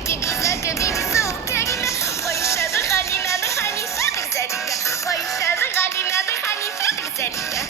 bir güzel göbeğini soğuk yerine. Koyuşadı Halime'nin Hanife güzellikle. Koyuşadı Halime'nin Hanife güzellikle.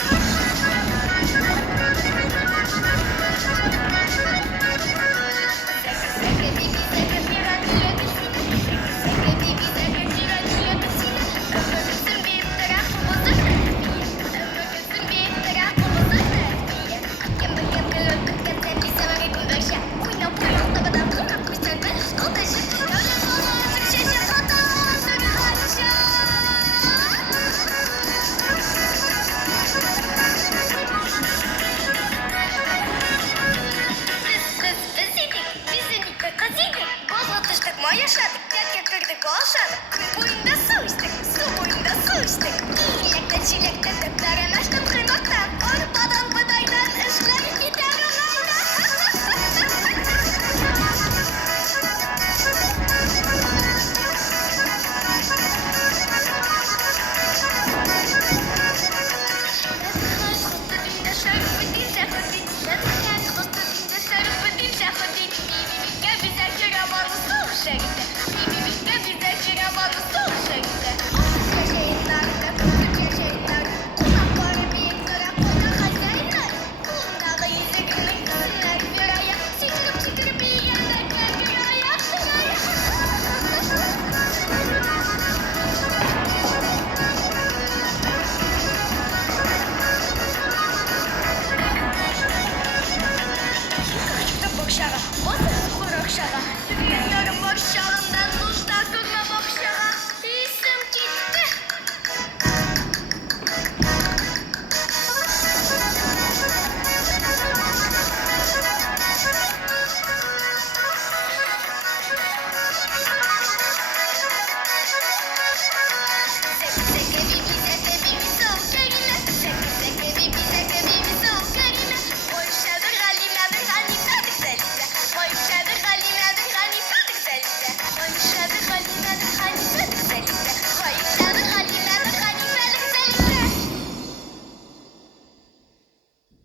Yaşadık, derken kırdık, boğuşadık. Kır boyunda su içtik, su boyunda su içtik. İyilekte, çilekte, döklere, meşte, tırnakta. Arpadan, badaydan, ışları gider olayla. Şerifte. Birbirlikte güzel çıramanı sol